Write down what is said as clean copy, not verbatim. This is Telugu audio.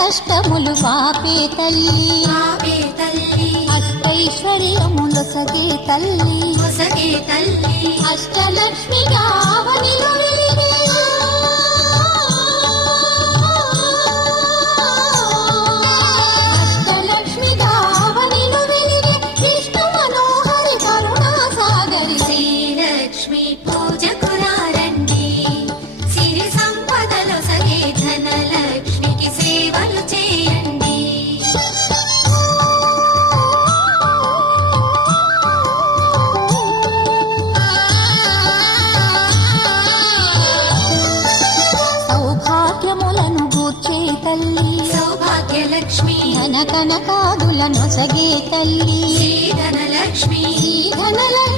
కష్టములు పాపే తల్లి అష్టైశ్వర్యములొసగే తల్లి అష్టలక్ష్మిగా అవనిలో వెలిగే అష్టలక్ష్మిగా అవనిలో వెలిగే విష్ణు మనోహరి కరుణా సాగరి శ్రీలక్ష్మి పూజకురారండి సిరి సంపదలొసగే ధనలక్ష్మికి సేవలు చేయండి. సౌభాగ్యములను గూర్చే తల్లి సౌభాగ్యలక్ష్మి ధన కనకాదులను సగే తల్లి శ్రీ ధనలక్ష్మి ధనలక్ష్మి